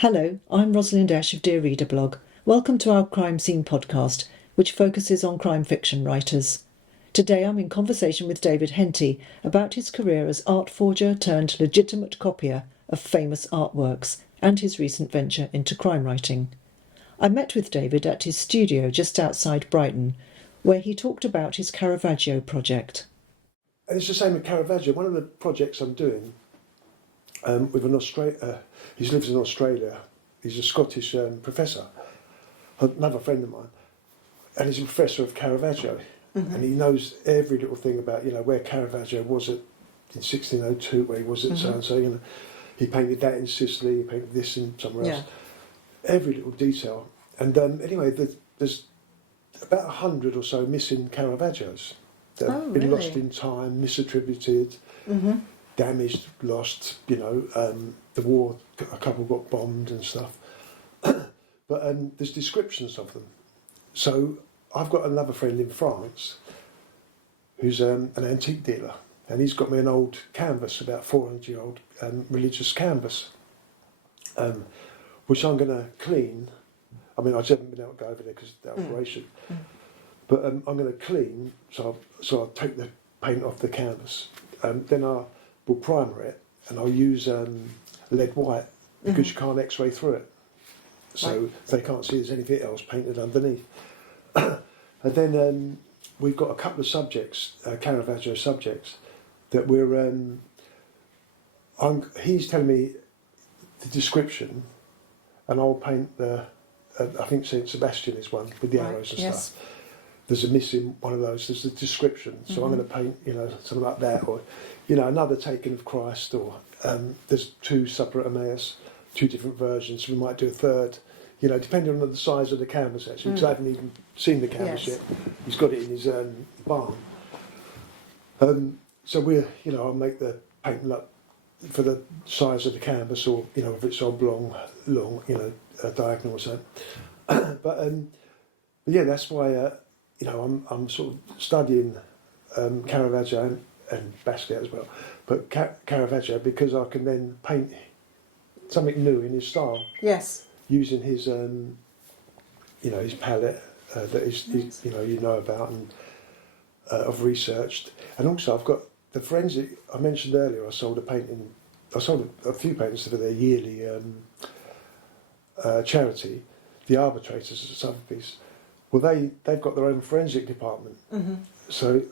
Hello, I'm Rosalind Esche of dearreader.blog. Welcome to our Crime Scene podcast, which focuses on crime fiction writers. Today I'm in conversation with David Henty about his career as art forger turned legitimate copier of famous artworks and his recent venture into crime writing. I met with David at his studio just outside Brighton, where he talked about his Caravaggio project. And it's the same with Caravaggio. One of the projects I'm doing with an he lives in Australia. He's a Scottish professor, another friend of mine, and he's a professor of Caravaggio, and he knows every little thing about where Caravaggio was in 1602, where he was at so and so. He painted that in Sicily. He painted this in somewhere else. Every little detail. And anyway, there's about 100 or so missing Caravaggios that have been lost in time, misattributed. Damaged, lost, the war, a couple got bombed and stuff. But there's descriptions of them. So I've got another friend in France who's an antique dealer, and he's got me an old canvas, about 400-year-old religious canvas, which I'm going to clean. I mean, I just haven't been able to go over there because of the operation. But I'm going to clean, so I'll take the paint off the canvas. Then we'll primer it, and I'll use lead white because you can't X-ray through it, so they can't see there's anything else painted underneath. And then we've got a couple of subjects, Caravaggio subjects, that he's telling me the description, and I'll paint I think St. Sebastian is one with the arrows and stuff. There's a missing one of those. There's the description, so I'm going to paint, something like that, or another Taken of Christ, or there's two Supper at Emmaus, two different versions. We might do a third, depending on the size of the canvas actually, because I haven't even seen the canvas yet. He's got it in his barn. So I'll make the painting up for the size of the canvas, or if it's oblong, long, diagonal or something. But yeah, that's why. I'm sort of studying Caravaggio and Basquiat as well, but Caravaggio because I can then paint something new in his style. Yes. Using his, his palette that is, about and I've researched, and also I've got the forensic. I mentioned earlier I sold a few paintings for their yearly charity, the Arbitrators at Sotheby's. Well, they've got their own forensic department. So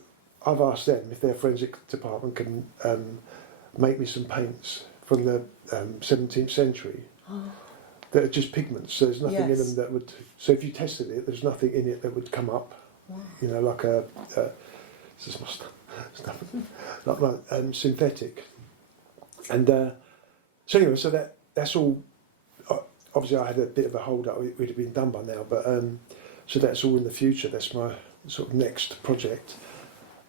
I've asked them if their forensic department can make me some paints from the 17th century that are just pigments. So there's nothing in them that would... So if you tested it, there's nothing in it that would come up. Wow. Like this is my stuff, like synthetic. And so anyway, so that's all... Obviously, I had a bit of a hold up. It would have been done by now, but... So that's all in the future. That's my sort of next project.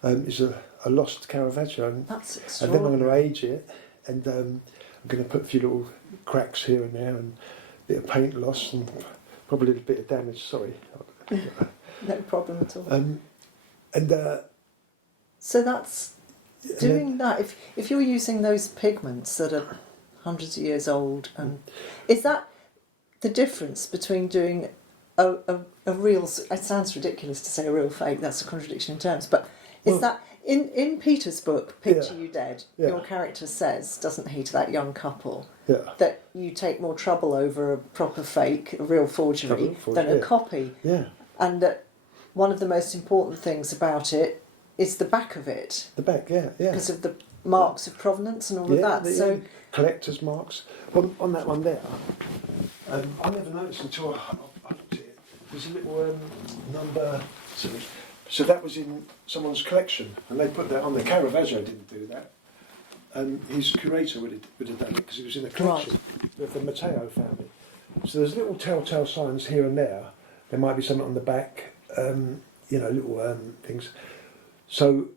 Is a lost Caravaggio, and then I'm going to age it, and I'm going to put a few little cracks here and there, and a bit of paint loss, and probably a little bit of damage. Sorry. No problem at all. So that's doing that. If you're using those pigments that are hundreds of years old, and is that the difference between doing a real... It sounds ridiculous to say a real fake, that's a contradiction in terms, but is that... In Peter's book, Picture You Dead, your character says, doesn't he, to that young couple, that you take more trouble over a proper fake, a real forgery, than a copy. Yeah. And that one of the most important things about it is the back of it. The back, yeah. Because of the marks of provenance and all of that. So collector's marks. On that one there, I never noticed until I looked at it. There's a little number... So that was in someone's collection, and they put that on there. Caravaggio didn't do that. His curator would have done it because it was in a collection of the Matteo family. So there's little telltale signs here and there. There might be something on the back, little things. So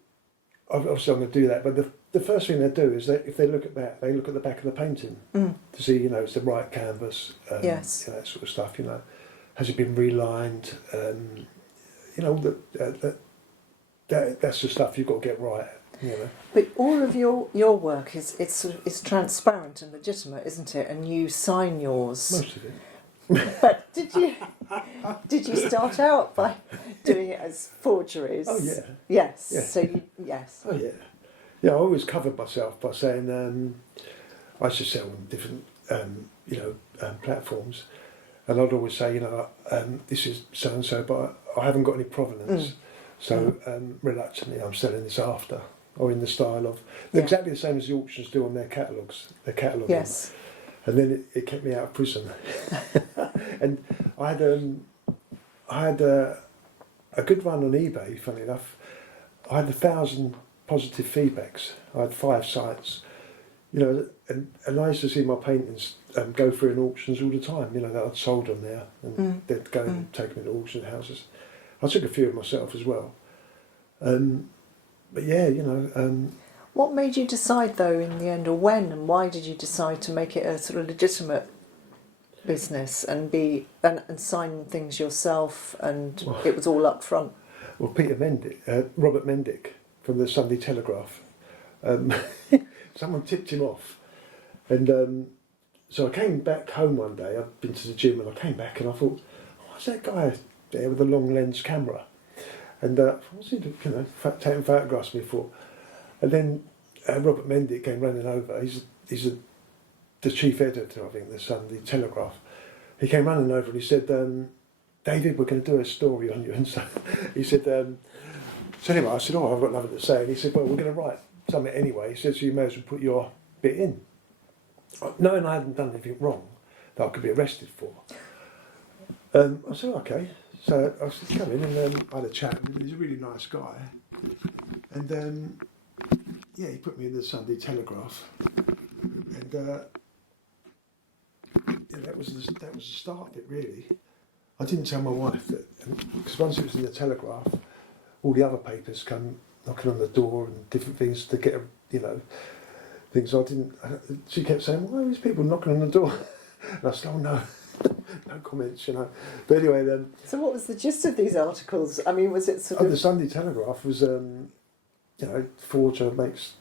obviously I'm going to do that. But the first thing they do is that if they look at that, they look at the back of the painting to see, it's the right canvas, that sort of stuff. Has it been relined? That's the stuff you've got to get right. You know. But all of your work is it's transparent and legitimate, isn't it? And you sign yours. Most of it. But did you start out by doing it as forgeries? Oh yeah. Yes. Yeah. So yes. Oh yeah. Yeah, I always covered myself by saying I used to sell on different platforms, and I'd always say, this is so and so, but I haven't got any provenance. So reluctantly, I'm selling this after, or in the style of exactly the same as the auctions do on their catalogues. Their catalogue. Yes. And then it kept me out of prison. And I had a good run on eBay. Funny enough, I had 1,000 positive feedbacks. I had 5 sites, and I used to see my paintings go through in auctions all the time. That I'd sold them there, and they'd go and take them to auction houses. I took a few of myself as well. But yeah, What made you decide, though, in the end, or when and why did you decide to make it a sort of legitimate business and sign things yourself, and it was all up front? Well, Robert Mendick from the Sunday Telegraph, someone tipped him off, and so I came back home one day. I'd been to the gym, and I came back, and I thought, what's that guy there with a long lens camera? And what's he doing? Taking photographs of me for? And then Robert Mendick came running over. He's the chief editor, I think, the Sunday Telegraph. He came running over and he said, David, we're going to do a story on you. And so he said, so anyway, I said, I've got nothing to say. And he said, well, we're going to write something anyway. He said, so you may as well put your bit in. Knowing I hadn't done anything wrong that I could be arrested for. I said, okay. So I said, come in, and I had a chat with him. He's a really nice guy. And he put me in the Sunday Telegraph. And that was the start of it, really. I didn't tell my wife that, because once it was in the Telegraph, all the other papers come knocking on the door and different things to get, things I didn't. She kept saying, why are these people knocking on the door? And I said, oh no, no comments, But anyway, then. So what was the gist of these articles? I mean, was it sort of... The Sunday Telegraph was, forger makes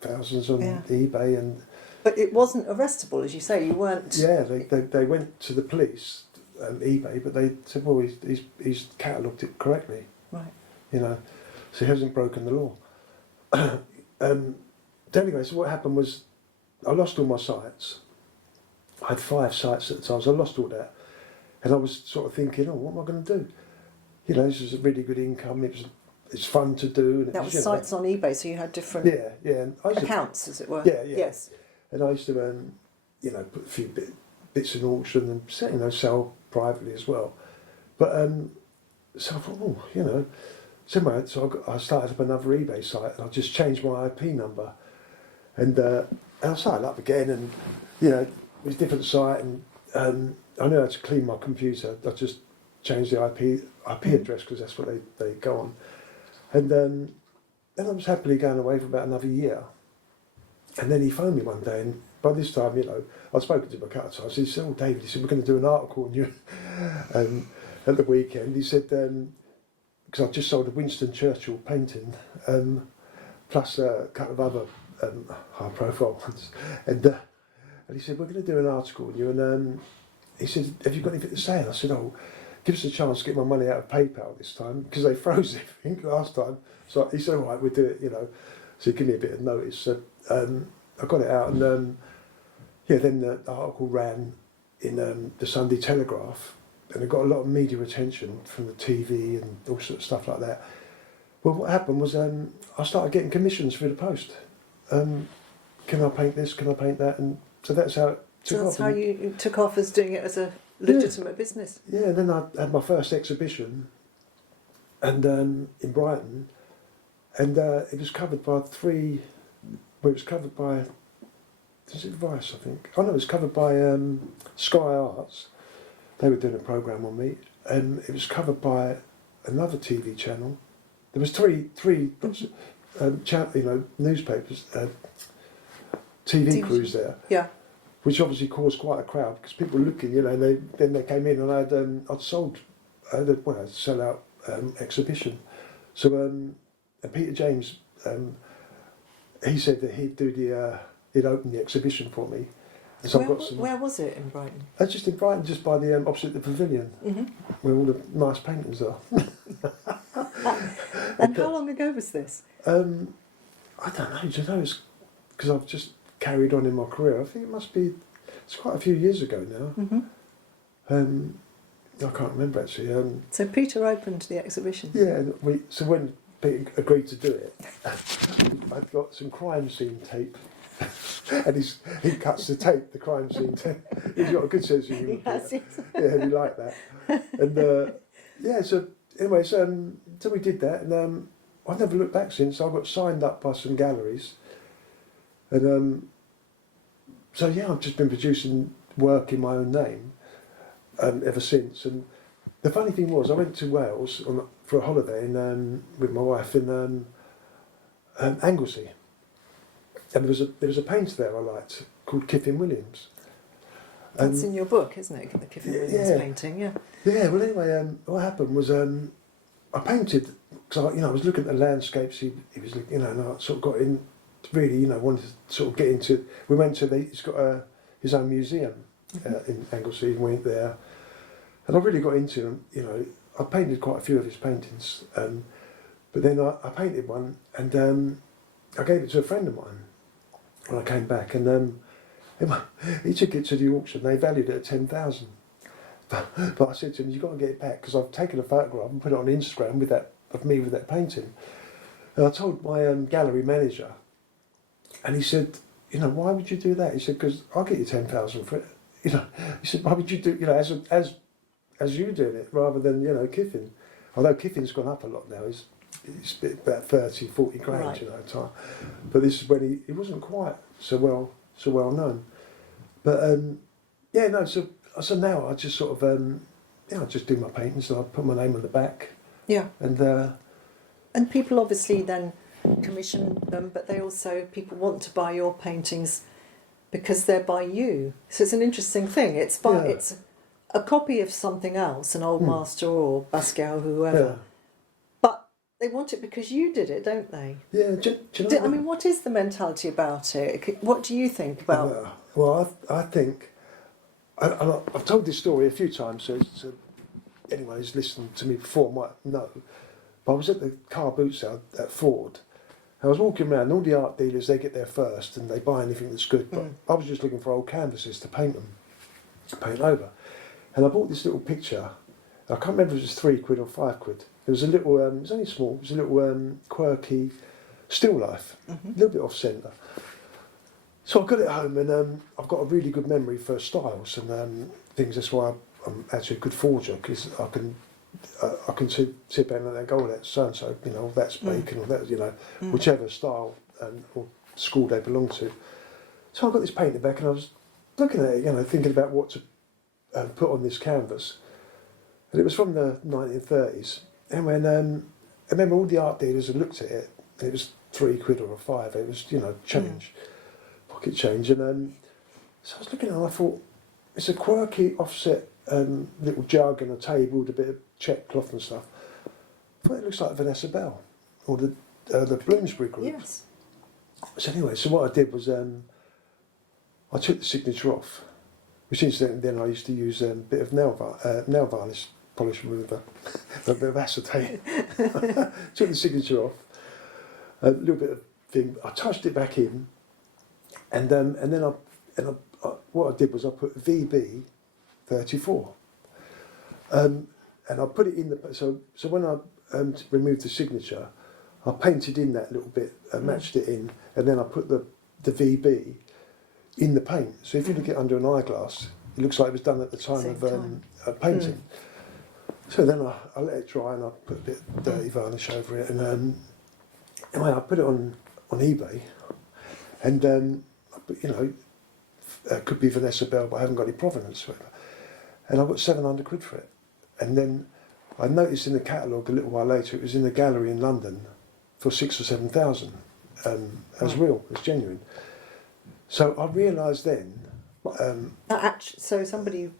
thousands on eBay and... But it wasn't arrestable, as you say, you weren't... Yeah, they went to the police, eBay, but they said, well, he's catalogued it correctly. Right. So he hasn't broken the law. Anyway, so what happened was I lost all my sites. I had 5 sites at the time, so I lost all that. And I was sort of thinking, what am I going to do? This is a really good income, it's fun to do. And that was sites on eBay, so you had different and accounts, as it were. Yeah. Yes. And I used to, put a few bits in auction and, sell privately as well. But, so I thought, so I started up another eBay site, and I just changed my IP number. And I started up again, and, it was a different site, and I knew how to clean my computer. I just changed the IP address, because that's what they go on. And then I was happily going away for about another year. And then he phoned me one day, and by this time, I'd spoken to him a couple of times. He said, David, we're going to do an article on you at the weekend. He said, because I've just sold a Winston Churchill painting, plus a couple of other high-profile ones. And he said, we're going to do an article on you. And he said, have you got anything to say? And I said, give us a chance to get my money out of PayPal this time, because they froze everything last time. So he said, all right, we'll do it, So he gave me a bit of notice. So I got it out, and then the article ran in the Sunday Telegraph, and it got a lot of media attention from the TV and all sorts of stuff like that. Well, what happened was I started getting commissions through the post. Can I paint this? Can I paint that? And so that's how it took off. So that's how you took off as doing it as a legitimate business. Yeah, then I had my first exhibition, and in Brighton, and it was covered by it was covered by, is it Vice, I think? Oh no, it was covered by Sky Arts. They were doing a programme on me, and it was covered by another TV channel. There was three newspapers, TV crews there. Yeah. Which obviously caused quite a crowd, because people were looking, and then they came in, and I'd sold, I had a sellout exhibition. So and Peter James he said that he'd he'd open the exhibition for me. And so Where was it in Brighton? Just in Brighton, just by the opposite the pavilion, where all the nice paintings are. And how long ago was this? I don't know. Do you know? It's because I've just carried on in my career. I think it's quite a few years ago now. I can't remember actually. So Peter opened the exhibition. Yeah, so when Peter agreed to do it, I'd got some crime scene tape. And he cuts the tape, the crime scene tape. He's got a good sense of humour. Yeah, we like that. And so anyway, so we did that, and I've never looked back since. I got signed up by some galleries, and so yeah, I've just been producing work in my own name ever since. And the funny thing was, I went to Wales for a holiday with my wife in Anglesey. And there was a painter there I liked called Kiffin Williams. That's in your book, isn't it? The Kiffin Williams painting, yeah. Yeah. Well, anyway, what happened was I painted because I was looking at the landscapes. He was, and I sort of got in. Really, wanted to sort of get into. We went to he's got his own museum in Anglesey. We went there, and I really got into him. I painted quite a few of his paintings, but then I painted one and I gave it to a friend of mine. When I came back, and he took it to the auction. They valued it at 10,000. But I said to him, "You've got to get it back because I've taken a photograph and put it on Instagram of me with that painting." And I told my gallery manager, and he said, "Why would you do that?" He said, "Because I'll get you 10,000 for it." He said, "Why would you do as you doing it rather than Kiffin?" Although Kiffin's gone up a lot now. It's about 30, 40 grand, right. Time. But this is when he wasn't quite so well known. But so now I just sort of I just do my paintings and I put my name on the back. Yeah. And people obviously then commission them, but people want to buy your paintings because they're by you. So it's an interesting thing. It's a copy of something else, an old master or Basquiat or whoever. Yeah. They want it because you did it, don't they? Yeah. Do you know what is the mentality about it? What do you think about? I think I've told this story a few times, so anyone who's listened to me before might know. But I was at the car boot sale at Ford. I was walking around. All the art dealers, they get there first and they buy anything that's good. But I was just looking for old canvases to paint over. And I bought this little picture. I can't remember if it was £3 or £5. It was a little, it was only small, it was a little quirky still life, a little bit off centre. So I got it home and I've got a really good memory for styles and things. That's why I'm actually a good forger, because I can sit down and go, that's so-and-so, that's Bacon, or that, whichever style or school they belong to. So I got this painting back and I was looking at it, thinking about what to put on this canvas. And it was from the 1930s. And when I remember all the art dealers had looked at it, and it was £3 or £5. It was change, pocket change. And so I was looking at it, and I thought it's a quirky offset little jug and a table with a bit of check cloth and stuff. I thought it looks like Vanessa Bell or the Bloomsbury group. Yes. So anyway, so what I did was I took the signature off, which incidentally then I used to use a bit of nail varnish polish remover, a bit of acetate. Took the signature off, a little bit of thing. I touched it back in, and then what I did was I put VB 34, and I put it in the so when I removed the signature, I painted in that little bit, matched it in, and then I put the VB in the paint. So if you look at it under an eyeglass, it looks like it was done at the time of painting. So then I let it dry and I put a bit of dirty varnish over it, and anyway, I put it on eBay, and it could be Vanessa Bell, but I haven't got any provenance, whatever. And I got £700 for it. And then I noticed in the catalogue a little while later it was in a gallery in London for 6,000 or 7,000 as real, as genuine. So I realised then. So somebody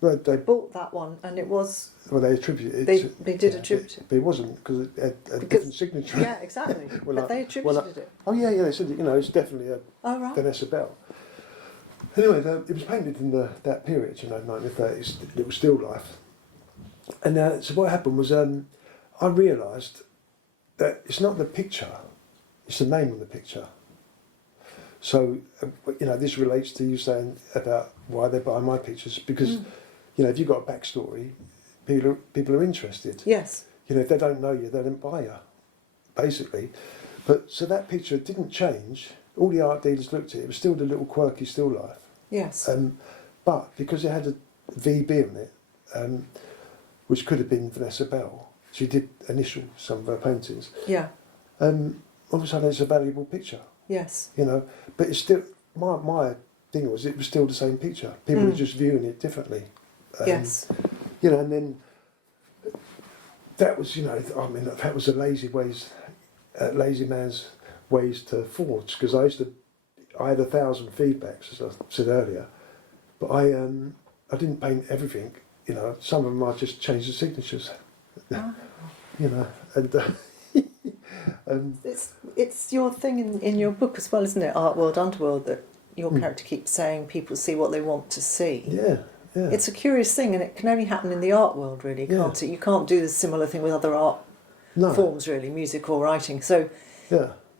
Well, They bought that one, and it was. well, they attributed it. They did attribute it. But it wasn't because it had a different signature. Yeah, exactly. But they attributed it. Oh yeah, they said it's definitely a Oh right. Vanessa Bell. Anyway, it was painted in that period, 1930s. It was still life. And so what happened was, I realised that it's not the picture; it's the name on the picture. So, this relates to you saying about why they buy my pictures, because, if you've got a backstory, people are interested. Yes. If they don't know you, they don't buy you, basically. But so that picture didn't change. All the art dealers looked at it. It was still the little quirky still life. Yes. But because it had a VB on it, which could have been Vanessa Bell, she did initial some of her paintings. Yeah. All of a sudden, it's a valuable picture. Yes. But it's still my thing was it was still the same picture. People were just viewing it differently. Yes. And then that was that was a lazy man's ways to forge, because I had 1,000 feedbacks, as I said earlier, but I didn't paint everything. Some of them I just changed the signatures. Oh. And It's your thing in your book as well, isn't it? Art World Underworld, that your character keeps saying people see what they want to see. yeah. It's a curious thing, and it can only happen in the art world, really, can't it? You can't do the similar thing with other art forms, really, music or writing. So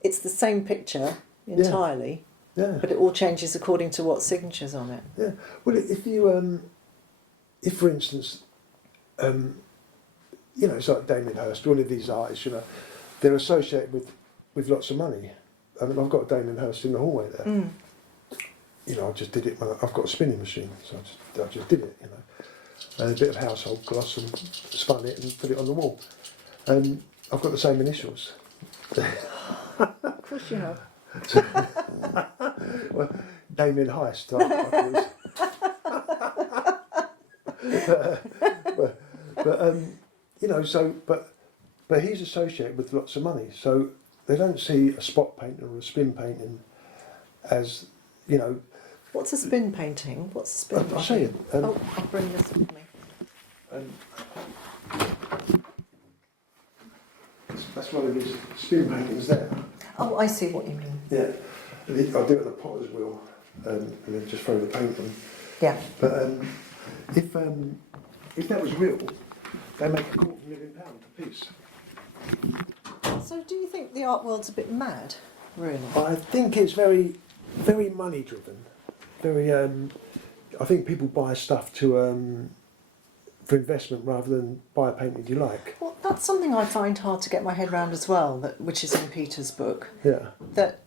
it's the same picture entirely, but it all changes according to what signature's on it. Yeah. Well, if for instance, it's like Damien Hirst, one of these artists, they're associated with lots of money. I mean, I've got Damien Hirst in the hallway there. I just did it when I've got a spinning machine, so I just did it, and a bit of household gloss and spun it and put it on the wall. I've got the same initials. Of course you have. Well, Damien Heist. But he's associated with lots of money, so they don't see a spot painting or a spin painting as, What's a spin painting? What's a spin painting? I'll show you. I'll bring this with me. That's one of his spin paintings there. Oh, I see what you mean. Yeah, I'll do it on the potter's wheel, and then just throw the paint on. Yeah. But if that was real, they make £250,000 a piece. So do you think the art world's a bit mad, really? I think it's very, very money driven. Very, I think people buy stuff to for investment rather than buy a painting you like. Well, that's something I find hard to get my head around as well, which is in Peter's book. Yeah. That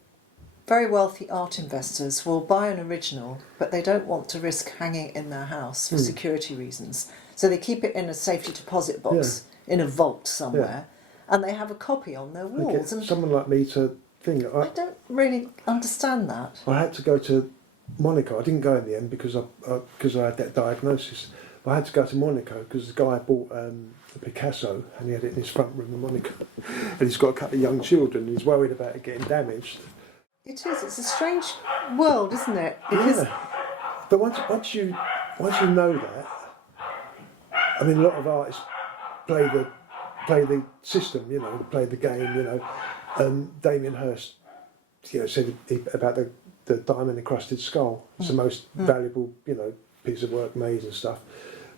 very wealthy art investors will buy an original, but they don't want to risk hanging it in their house for security reasons. So they keep it in a safety deposit box in a vault somewhere, and they have a copy on their walls. And someone like me to think. I don't really understand that. I had to go to Monaco. I didn't go in the end because I had that diagnosis. I had to go to Monaco because the guy bought a Picasso and he had it in his front room in Monaco. And he's got a couple of young children and he's worried about it getting damaged. It is. It's a strange world, isn't it? Because But once you know that, I mean, a lot of artists play the system, play the game, Damien Hirst, said about the diamond encrusted skull. It's the most valuable, piece of work made and stuff.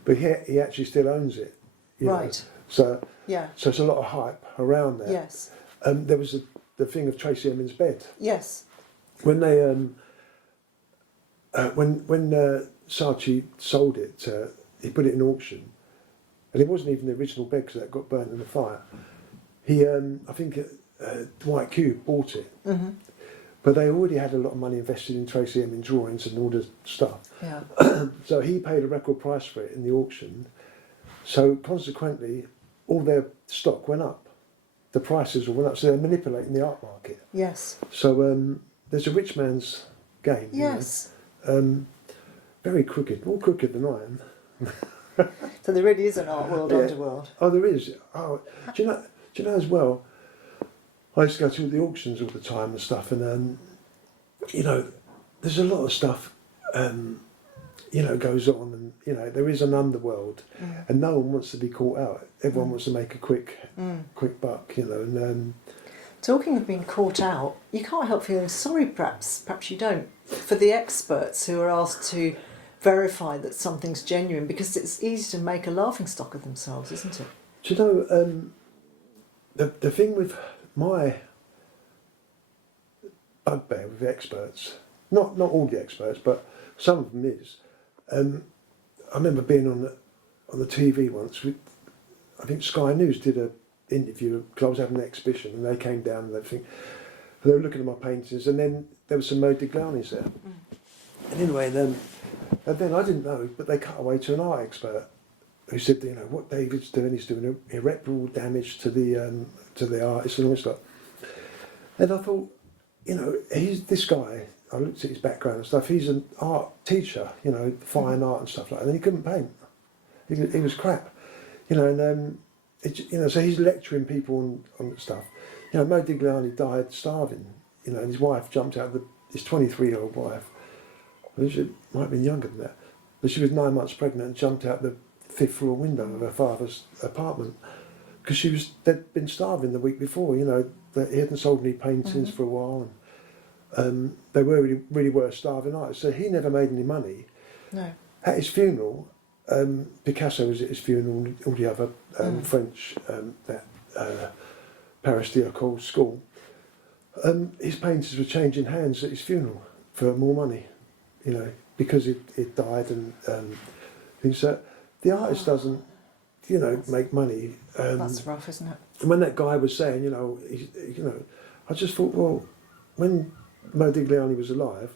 But he actually still owns it. Right. So it's a lot of hype around that. Yes. There was the thing of Tracy Emin's bed. Yes. When they when Saatchi sold it, he put it in auction, and it wasn't even the original bed because that got burnt in the fire. He, I think, Dwight Cube bought it, but they already had a lot of money invested in Tracy Emin drawings and all the stuff. Yeah. So he paid a record price for it in the auction. So consequently, all their stock went up. The prices all went up. So they're manipulating the art market. Yes. So there's a rich man's game. Yes. Very crooked, more crooked than I am. So there really is an art world underworld. Oh, there is. Oh, do you know as well? I used to go to all the auctions all the time and stuff, and there's a lot of stuff. goes on, and there is an underworld, and no one wants to be caught out. Everyone wants to make a quick buck, and. Talking of being caught out, you can't help feeling sorry, perhaps you don't, for the experts who are asked to verify that something's genuine, because it's easy to make a laughingstock of themselves, isn't it? Do you know, the thing with my bugbear with the experts, not all the experts, but some of them is, I remember being on the TV once, I think Sky News did a interview because I was having an exhibition, and they came down and everything. They were looking at my paintings, and then there was some Modigliani's there. And anyway, and then I didn't know, but they cut away to an art expert who said, what David's doing, he's doing irreparable damage to the artist and all this stuff. And I thought, he's this guy. I looked at his background and stuff. He's an art teacher, fine art and stuff like that. And he couldn't paint. He was crap, and. So he's lecturing people on stuff. Modigliani died starving, and his wife jumped out his 23-year-old wife, she might have been younger than that, but she was 9 months pregnant and jumped out the 5th floor window of her father's apartment because they'd been starving the week before, that he hadn't sold any paintings for a while, and they really, really were starving artists. So he never made any money. No. At his funeral, Picasso was at his funeral, and all the other French, Paris Diacoul school. His paintings were changing hands at his funeral for more money, because it died and things. So the artist doesn't, make money. That's rough, isn't it? And when that guy was saying, I just thought, well, when Modigliani was alive,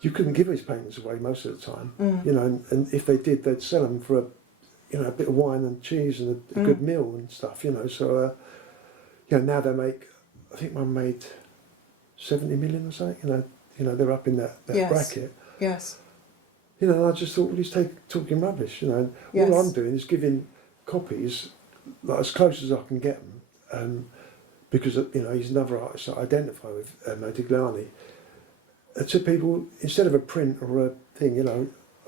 you couldn't give his paintings away most of the time, and if they did, they'd sell them for a bit of wine and cheese and a good meal and stuff, So, now they make, I think one made 70 million or something, they're up in that bracket. Yes. I just thought, well, he's talking rubbish, All I'm doing is giving copies, like as close as I can get them, because, he's another artist that I identify with, Modigliani. To people, instead of a print or a thing,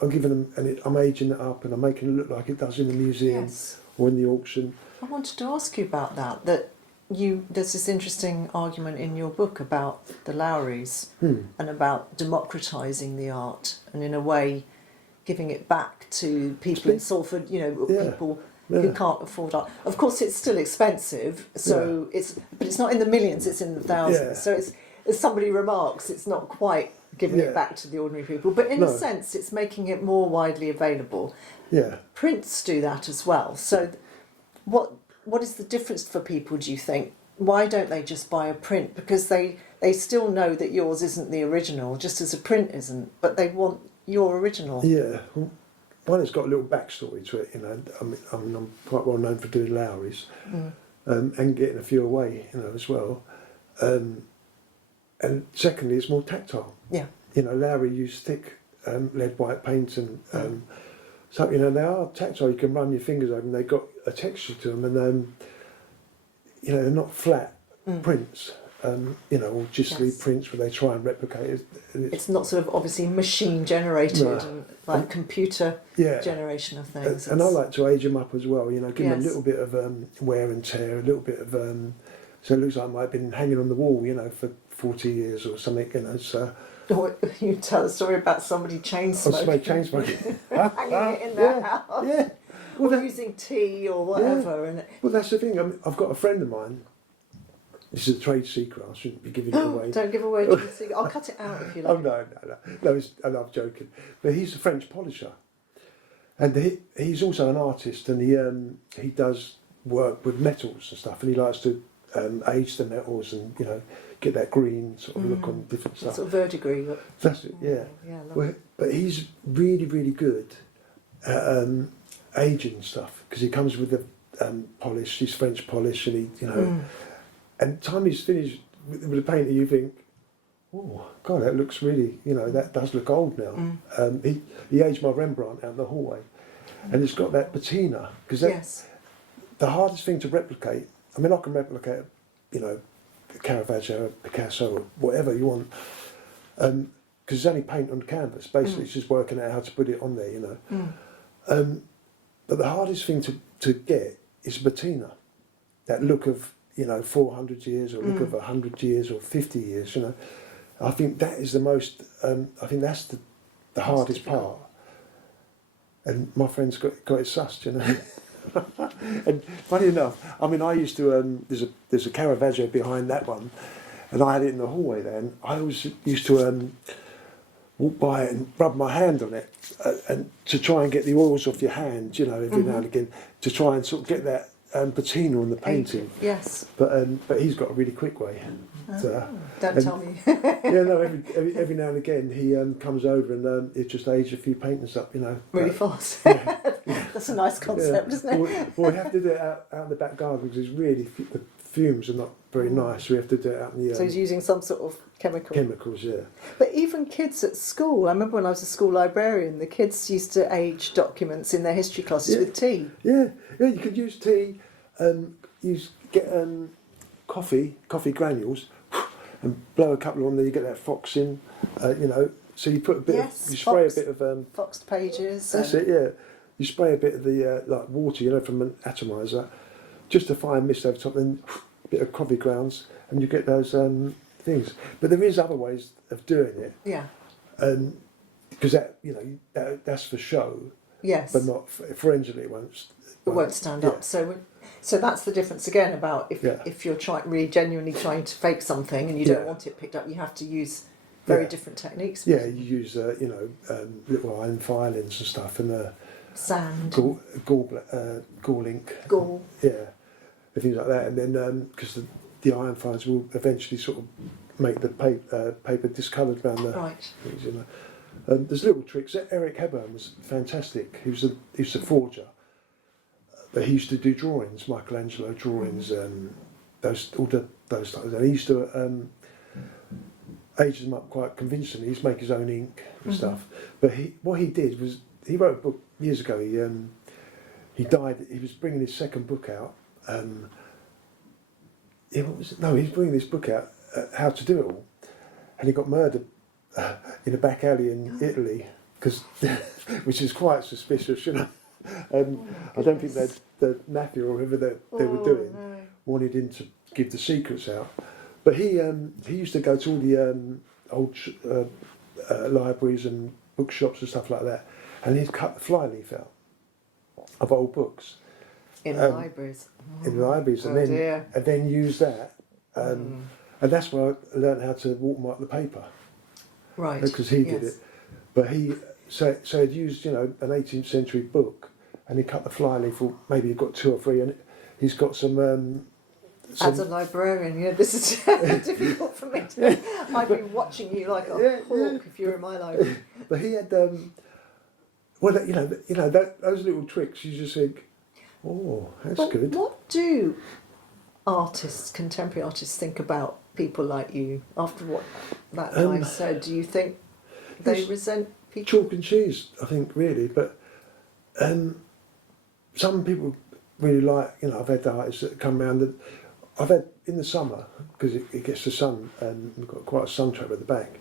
I'm giving them, and I'm aging it up, and I'm making it look like it does in the museum or in the auction. I wanted to ask you about that there's this interesting argument in your book about the Lowrys and about democratising the art, and in a way giving it back to people in Salford, people who can't afford art. Of course, it's still expensive, so but it's not in the millions, it's in the thousands. So it's, as somebody remarks, it's not quite giving it back to the ordinary people, but in a sense it's making it more widely available. Prints do that as well. So what is the difference for people, do you think? Why don't they just buy a print? Because they still know that yours isn't the original, just as a print isn't, but they want your original. Well, one, it's got a little backstory to it, I'm quite well known for doing Lowrys, and getting a few away, as well. And secondly, it's more tactile. Lowry used thick lead white paint, and so they are tactile. You can run your fingers over them. They've got a texture to them, and they're not flat prints. Or gistly prints where they try and replicate it. It's not sort of obviously machine generated and like computer generation of things. And I like to age them up as well. Give them a little bit of wear and tear, a little bit of so it looks like it might have been hanging on the wall, for 40 years or something, So or you tell a story about somebody chain smoking. Hanging it in their house. Yeah. Well, or using tea or whatever. Yeah. Well, that's the thing. I've got a friend of mine. This is a trade secret. I shouldn't be giving it away. Don't give away a trade secret. I'll cut it out if you like. Oh no! I'm joking. But he's a French polisher, and he's also an artist, and he does work with metals and stuff, and he likes to age the metals and get that green sort of look on different stuff. Sort of verdigris. That's it. Yeah. But he's really, really good at aging stuff, because he comes with the polish. He's French polish, and he and time he's finished with the painting, you think, oh God, that looks really, that does look old now. He aged my Rembrandt out in the hallway, and it's got that patina, because the hardest thing to replicate. I mean, I can replicate, Caravaggio, Picasso, or whatever you want. because it's only paint on canvas. Basically, it's just working out how to put it on there, you know. But the hardest thing to get is patina, that look of, you know, 400 years or look of 100 years or 50 years, you know. I think that is the most, I think that's the hardest part. And my friend's got it sussed, you know. And funny enough, I mean, I used to, there's a Caravaggio behind that one, and I had it in the hallway there, and I always used to walk by it and rub my hand on it, and to try and get the oils off your hand, you know, every now and again, to try and sort of get that patina on the painting. Yes. But he's got a really quick way. Don't tell me. Yeah, no. Every now and again he comes over and it just aged a few paintings up, you know. Really fast. Yeah. That's a nice concept, isn't it? Well, we have to do it out in the back garden because it's really the fumes are not very nice. So we have to do it out in the. So he's using some sort of chemical. Chemicals, yeah. But even kids at school, I remember when I was a school librarian, the kids used to age documents in their history classes with tea. Yeah, you could use tea. Get coffee granules, and blow a couple on there. You get that fox in, you know. So you put a bit you spray a bit of foxed pages. That's it, yeah. You spray a bit of the like water, you know, from an atomizer, just a fine mist over top, then a bit of coffee grounds, and you get those things. But there is other ways of doing it. Yeah. Because that, you know, that's for show. Yes. But not forensically, it won't stand up. So that's the difference again about if you're really genuinely trying to fake something and you don't want it picked up, you have to use very different techniques. Yeah, you use you know, little iron filings and stuff, and sand, gall ink, yeah, and things like that. And then because the iron filings will eventually sort of make the paper discoloured around the things, you know. There's little tricks. Eric Hepburn was fantastic. He was a forger. But he used to do drawings, Michelangelo drawings, and those types. And he used to age them up quite convincingly. He used to make his own ink and stuff. But what he did was he wrote a book years ago. He died. He was bringing his second book out. He was bringing this book out, How to Do It All, and he got murdered in a back alley in Italy, which is quite suspicious, you know. I don't think that the mafia or whoever they were doing wanted him to give the secrets out. But he used to go to all the old libraries and bookshops and stuff like that, and he'd cut the flyleaf out of old books. In the libraries. In the libraries, and then use that. And that's where I learned how to watermark the paper. Right. Because he did it. But so he'd used, you know, an 18th century book, and he cut the flyleaf, or maybe he got 2 or 3, and he's got some. As a librarian, this is difficult for me. I'd be watching you like a hawk if you were in my library. But he had, well, you know, those little tricks. You just think, oh, that's good. What do contemporary artists, think about people like you after what that guy said? Do you think they resent people? Chalk and cheese, I think, really. But some people really like, you know, I've had artists that come round that I've had in the summer, because it gets the sun, and we've got quite a sun trap at the back.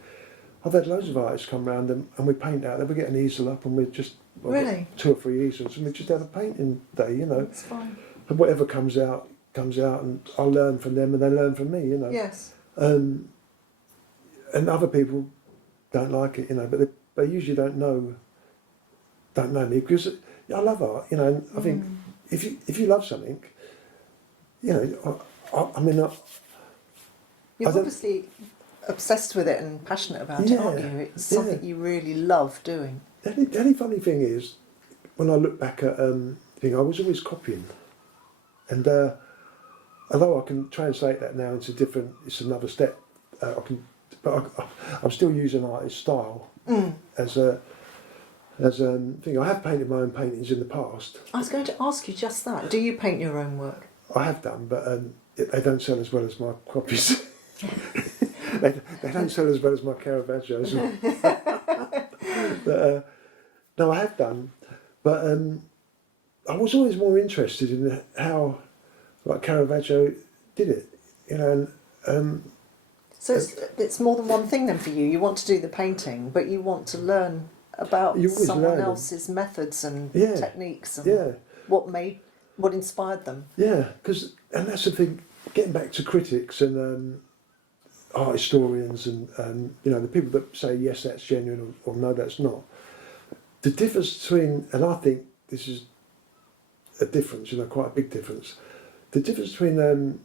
I've had loads of artists come round and we paint out there. We get an easel up and we just 2 or 3 easels, and we just have a painting day, you know. That's fine. And whatever comes out, and I'll learn from them and they learn from me, you know. Yes. And other people don't like it, you know, but they usually don't know me, because I love art, you know. And I think if you love something, you know, I mean, you're obviously obsessed with it and passionate about it, aren't you? It's something you really love doing. The only funny thing is, when I look back at I was always copying, and although I can translate that now into it's another step. I'm still using artist style as a thing. I have painted my own paintings in the past. I was going to ask you just that. Do you paint your own work? I have done, but they don't sell as well as my copies. they don't sell as well as my Caravaggios. But no, I have done, but I was always more interested in how, like, Caravaggio did it, you know. And So it's more than one thing then for you. You want to do the painting, but you want to learn about someone else's methods and techniques and what inspired them. Yeah, and that's the thing. Getting back to critics and art historians and the people that say yes, that's genuine or no, that's not. The difference between, and I think this is a difference, quite a big difference. The difference between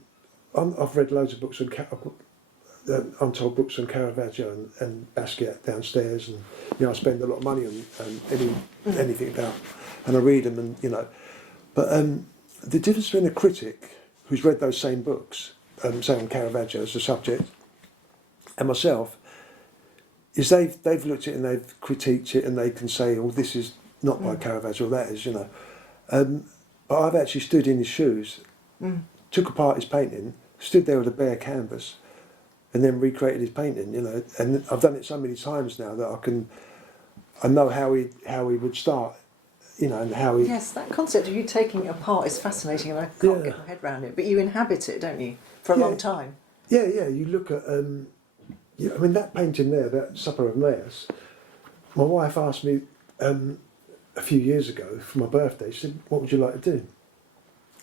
I've read loads of books on untold books on Caravaggio and Basquiat downstairs, and I spend a lot of money on anything about, and I read them, and but the difference between a critic who's read those same books, say on Caravaggio as a subject, and myself, is they've looked at it and they've critiqued it and they can say, oh, this is not by Caravaggio, or that is, but I've actually stood in his shoes, took apart his painting, stood there with a bare canvas, and then recreated his painting, and I've done it so many times now that I know how he would start, and how he... Yes, that concept of you taking it apart is fascinating, and I can't get my head around it, but you inhabit it, don't you, for a long time? Yeah, you look at, that painting there, that Supper of Emmaus, my wife asked me a few years ago for my birthday, she said, what would you like to do?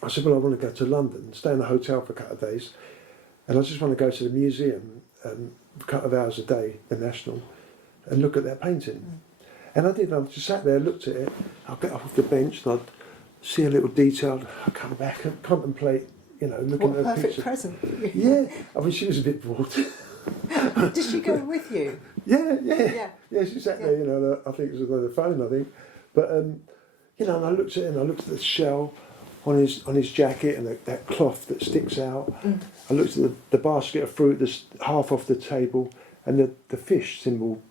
I said, well, I want to go to London, stay in a hotel for a couple of days, and I just want to go to the museum a couple of hours a day, the National, and look at that painting. And I did. I just sat there, looked at it. I'd get off the bench and I'd see a little detail. I'd come back and contemplate, looking at her picture. What a perfect present. Yeah. I mean, she was a bit bored. Did she go with you? Yeah, she sat there, I think it was on the phone, I think. But, and I looked at it and I looked at the shell on his jacket and that cloth that sticks out. I looked at the basket of fruit that's half off the table and the fish symbol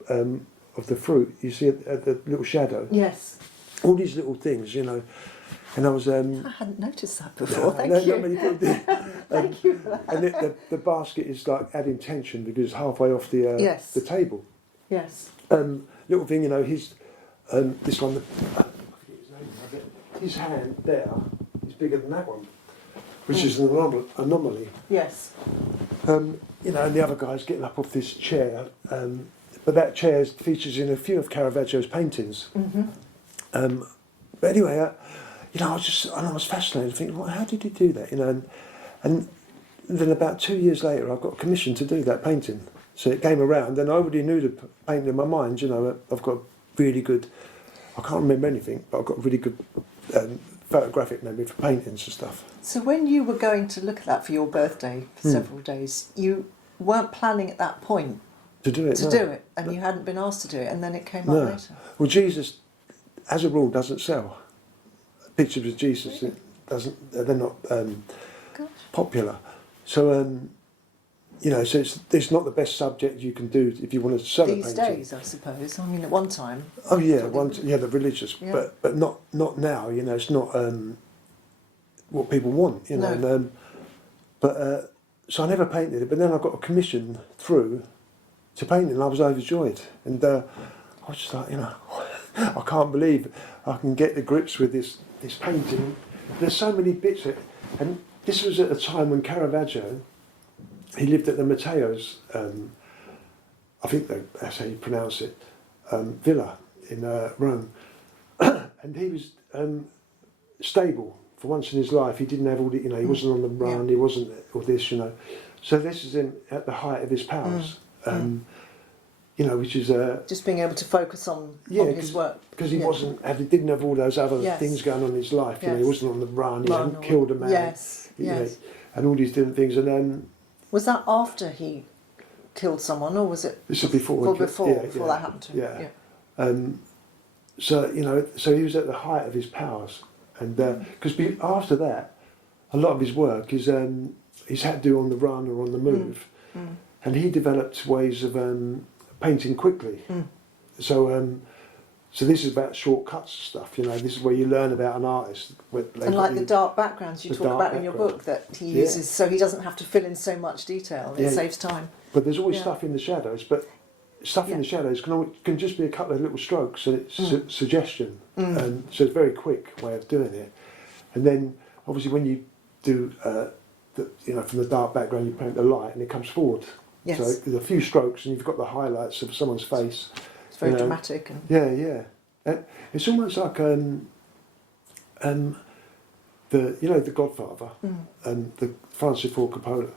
of the fruit. You see the little shadow. Yes. All these little things, and I was... I hadn't noticed that before, thank you. Not many people did. Thank you for that. And the basket is like adding tension because it's halfway off the table. Yes. Little thing, he's... this one, I forget his name, his hand there is bigger than that one, which is an anomaly. Yes. And the other guy's getting up off this chair, but that chair features in a few of Caravaggio's paintings. But anyway, I was fascinated, thinking, well, how did he do that? And then about 2 years later, I got commissioned to do that painting. So it came around, and I already knew the painting in my mind. I've got really good. I can't remember anything, but I've got really good photographic memory for paintings and stuff. So when you were going to look at that for your birthday for several days, you weren't planning at that point to do it, and you hadn't been asked to do it, and then it came up later. Well, Jesus, as a rule, doesn't sell pictures of Jesus. Really? It doesn't. They're not popular. So so it's not the best subject you can do if you want to sell a painting. These days, I suppose. I mean, at one time. Oh yeah, the religious, but not now. It's not what people want. No. So I never painted it. But then I got a commission through to paint it, and I was overjoyed. And I was just like, I can't believe I can get the grips with this painting. There's so many bits of it, and this was at a time when Caravaggio. He lived at the Matteo's, I think that's how you pronounce it, villa in Rome. And he was stable for once in his life. He didn't have all the, he wasn't on the run, he wasn't all this, So this is him at the height of his powers, which is... just being able to focus on his work. Because he didn't have all those other things going on in his life. He wasn't on the run, he hadn't killed a man. Yes. And all these different things. And was that after he killed someone, or was it? This was before. Before that happened to him. Yeah. So he was at the height of his powers, and because after that, a lot of his work is he's had to do on the run or on the move, and he developed ways of painting quickly. So this is about shortcuts and stuff, This is where you learn about an artist. And like the dark backgrounds you talk about in your book that he uses, so he doesn't have to fill in so much detail. It saves time. But there's always stuff in the shadows. But stuff in the shadows can just be a couple of little strokes, and it's suggestion. And so it's a very quick way of doing it. And then obviously when you do, from the dark background you paint the light, and it comes forward. Yes. So there's a few strokes and you've got the highlights of someone's face. It's very you know. dramatic. And Yeah. It's almost like the The Godfather and the Francis Ford Coppola.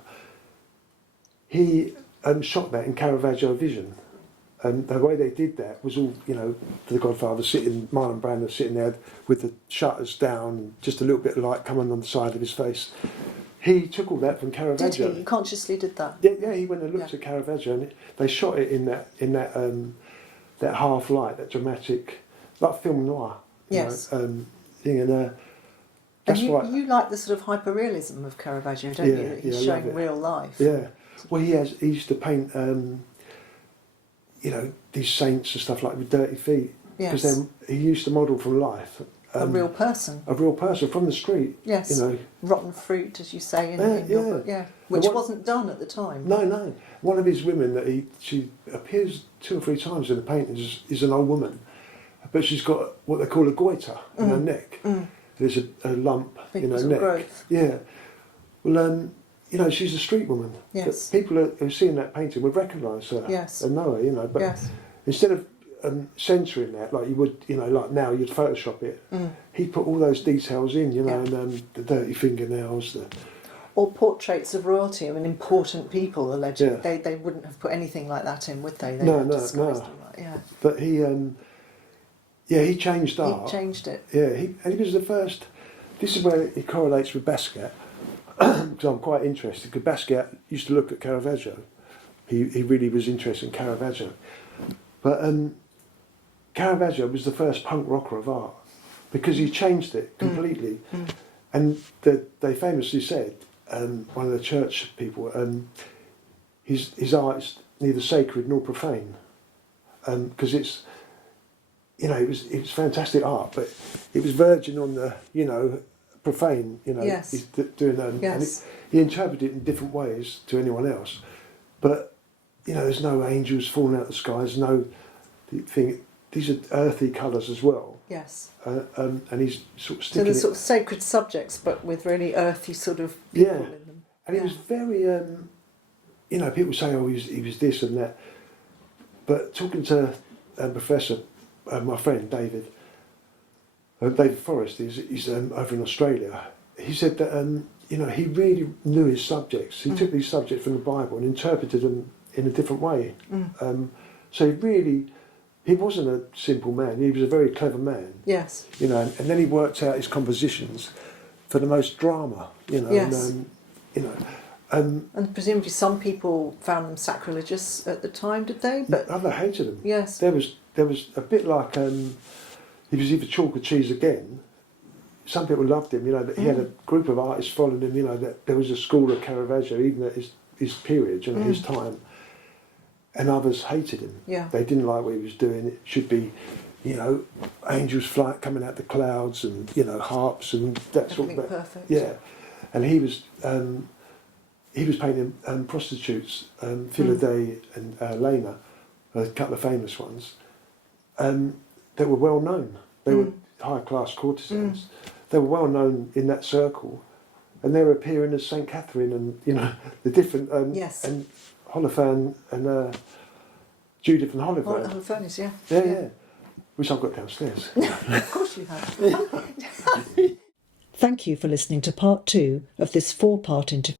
He shot that in Caravaggio vision. And the way they did that was all, The Godfather sitting, Marlon Brando sitting there with the shutters down and just a little bit of light coming on the side of his face. He took all that from Caravaggio. did he? Consciously did that? Yeah, he went and looked at Caravaggio and they shot it in that half light, that dramatic, like film noir. Yes. Thing, and and you like the sort of hyperrealism of Caravaggio, don't you? That he's showing real life. Yeah. Well, he used to paint, these saints and stuff like with dirty feet. Yes. Because then he used to model from life. A real person. A real person from the street. Yes. Rotten fruit, as you say in your book. Yeah. Which wasn't done at the time. No. One of his women she appears 2 or 3 times in the paintings is an old woman, but she's got what they call a goiter in her neck. There's a lump in her neck. Growth. Yeah. Well, she's a street woman. Yes. People who are seeing that painting would recognise her. Yes. And know her, But instead of censoring that, like you would, like now you'd Photoshop it, he put all those details in, and the dirty fingernails. Or portraits of royalty, important people, allegedly. Yeah. They wouldn't have put anything like that in, would they? No. Yeah. But he changed art. He changed it. Yeah, and he was the first. This is where it correlates with Basquiat, because I'm quite interested. Because Basquiat used to look at Caravaggio. He really was interested in Caravaggio, but Caravaggio was the first punk rocker of art because he changed it completely. And they famously said, one of the church people, his art is neither sacred nor profane, because it's. It was fantastic art, but it was verging on the, profane, Yes. He's doing and he interpreted it in different ways to anyone else. But, there's no angels falling out of the skies, no thing. These are earthy colours as well. Yes. And he's sort of So sticking they're sort of sacred subjects, but with really earthy sort of people in them. And he was very, people say, he was this and that. But talking to a professor, my friend David Forrest, he's over in Australia. He said that he really knew his subjects. He took these subjects from the Bible and interpreted them in a different way. So he wasn't a simple man. He was a very clever man. Yes. And then he worked out his compositions for the most drama. Yes. And presumably some people found them sacrilegious at the time, did they? But others hated them. Yes. There was a bit like he was either chalk or cheese again. Some people loved him, that he had a group of artists following him, that there was a school of Caravaggio, even at his period, his time. And others hated him. Yeah. They didn't like what he was doing. It should be, angels flight coming out the clouds and, harps and that sort of thing. Perfect. Yeah. And he was painting prostitutes, Philadelphia and Lena, a couple of famous ones, that were well known. They were high class courtesans. They were well known in that circle, and they were appearing as Saint Catherine and the different and Holofernes and Judith and Holofernes. Holofernes, yeah. Yeah. Which I've got downstairs. Of course you have. Thank you for listening to part 2 of this 4-part interview.